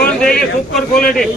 55 થેલી super quality.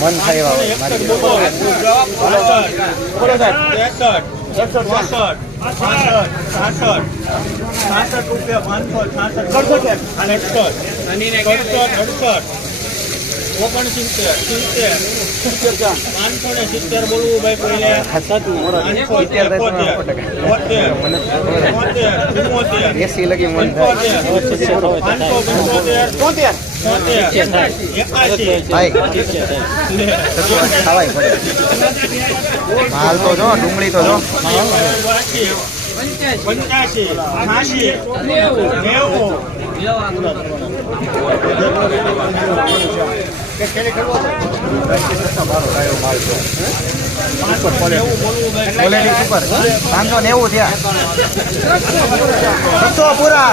મન થાય બોલવું ભાઈ પહેલે એસી લગી મન ખાવાય પડે માલ તો જો ડુંગળી તો જો 85 80 ક્વોલિટી સુપર 590 થયા 600 પૂરા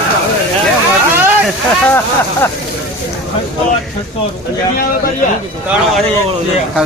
600 રૂપિયા